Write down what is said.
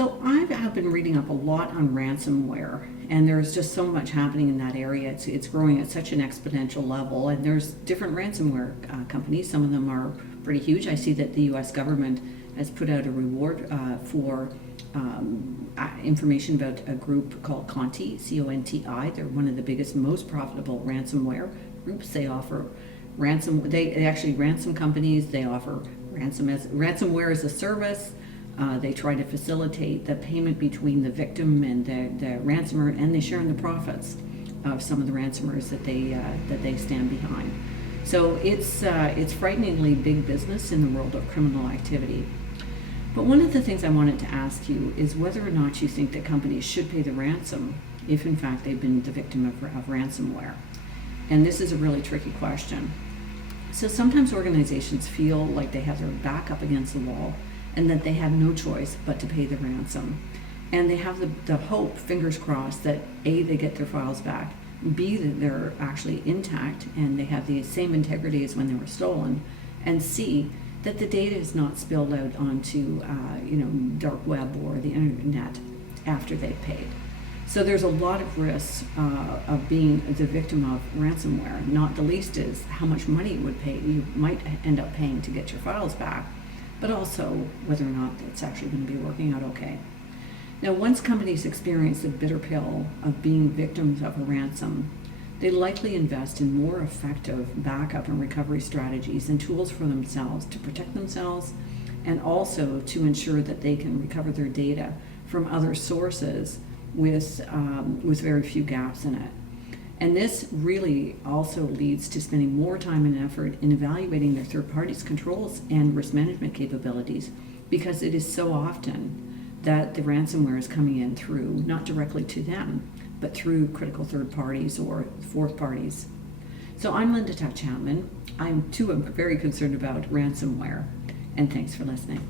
So I've been reading up a lot on ransomware, and there's just so much happening in that area. It's growing at such an exponential level, and there's different ransomware companies. Some of them are pretty huge. I see that the U.S. government has put out a reward for information about a group called Conti, C-O-N-T-I. They're one of the biggest, most profitable ransomware groups. They offer ransom. They actually ransom companies. They offer ransomware as a service. They try to facilitate the payment between the victim and the ransomer, and they share in the profits of some of the ransomers that they stand behind. So it's frighteningly big business in the world of criminal activity. But one of the things I wanted to ask you is whether or not you think that companies should pay the ransom if in fact they've been the victim of ransomware. And this is a really tricky question. So sometimes organizations feel like they have their back up against the wall and that they have no choice but to pay the ransom. And they have the hope, fingers crossed, that A, they get their files back, B, that they're actually intact and they have the same integrity as when they were stolen, and C, that the data is not spilled out onto dark web or the internet after they've paid. So there's a lot of risks of being the victim of ransomware. Not the least is how much money you might end up paying to get your files back, but also whether or not it's actually going to be working out okay. Now, once companies experience the bitter pill of being victims of a ransom, they likely invest in more effective backup and recovery strategies and tools for themselves to protect themselves, and also to ensure that they can recover their data from other sources with very few gaps in it. And this really also leads to spending more time and effort in evaluating their third parties' controls and risk management capabilities, because it is so often that the ransomware is coming in through, not directly to them, but through critical third parties or fourth parties. So I'm Linda Tuck Chapman. I'm very concerned about ransomware, and thanks for listening.